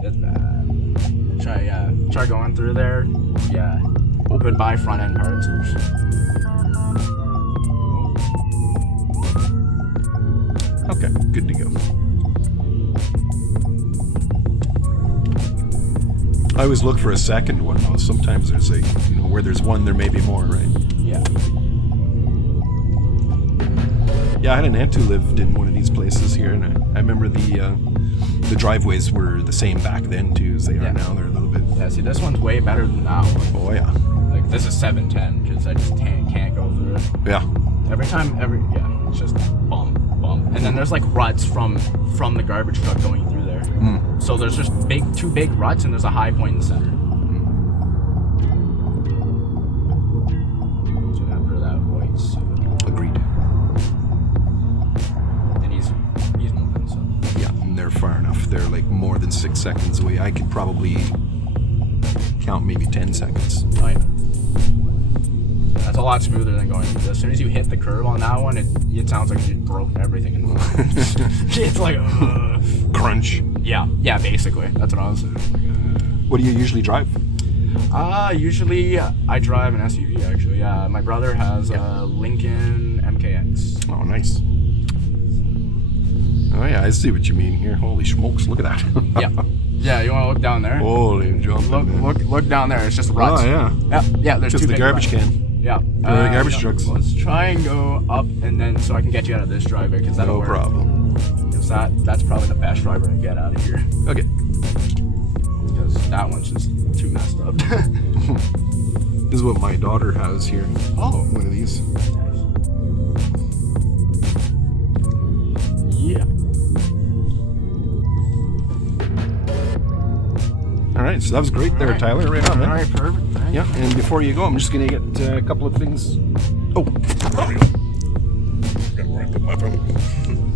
It's bad. Try going through there. Yeah. Goodbye front end parts. Okay, good to go. I always look for a second one though. Sometimes there's a, where there's one, there may be more, right? Yeah. Yeah, I had an aunt who lived in one of these places here, and I remember the driveways were the same back then too as they are now. They're a little bit. Yeah. See, this one's way better than that one. Oh yeah. Like this is 710 because I just can't go through it. Yeah. It's just bump. And then there's like ruts from the garbage truck going through there. So there's just two big ruts, and there's a high point in the center. So after that white suit. Agreed. And he's moving, so. Yeah, and they're far enough. They're like more than 6 seconds away. I could probably count maybe 10 seconds. Oh, yeah. That's a lot smoother than going through this. As soon as you hit the curb on that one, it sounds like you just broke everything in the It's like crunch. Yeah, basically. That's what I was saying. What do you usually drive? Usually I drive an SUV actually. My brother has a Lincoln MKX. Oh, nice. Oh yeah, I see what you mean here. Holy smokes, look at that. Yeah, you want to look down there? Holy jumping. Look down there. It's just ruts. Oh yeah. Yeah, there's just two the big garbage ruts. can. Yeah. The garbage trucks. Let's try and go up, and then so I can get you out of this driveway because that'll No work. problem. Because that's probably the best driver to get out of here. Okay. Because that one's just too messed up. This is what my daughter has here. Oh, One of these. yeah. All right, so that was great there, All right. Tyler. Right on, man. All right, perfect. Thank you. Yeah, and before you go, I'm just going to get a couple of things. Oh, there we go. Got where I put my phone.